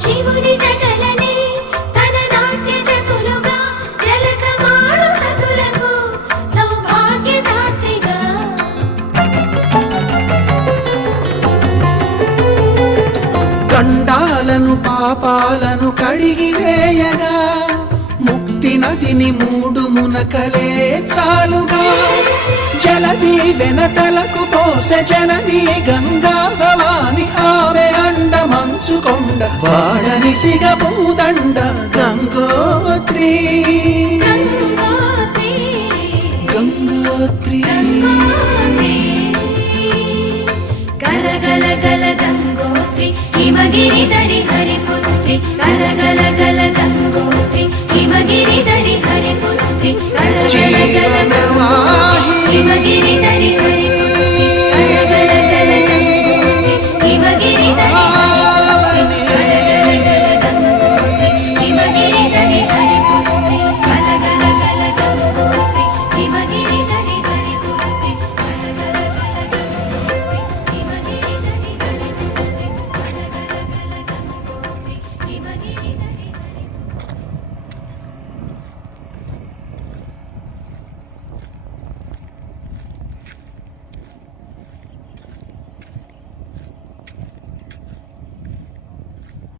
శివుని జటలనే తన నాట్య చతులుగా జలకమాడు సతులకు సౌభాగ్యదాత్రిగా గండాలను పాపాలను కడిగివేయగా ముక్తి నదిని మూడు మునకలే చాలుగా జలది వెనతలకు పోసె జనని గంగా భవాని ఆమె అండ మంచుకొండ వాడని సిగపూదండ గంగోత్రి గంగోత్రి గల గల గల గంగోత్రి హిమగిరిధరి హరిపుత్రి గల గల గల గంగోత్రి హిమగిరిధరి హరిపుత్రి గల గల గల గంగోత్రి హిమగిరిధరి హరిపుత్రి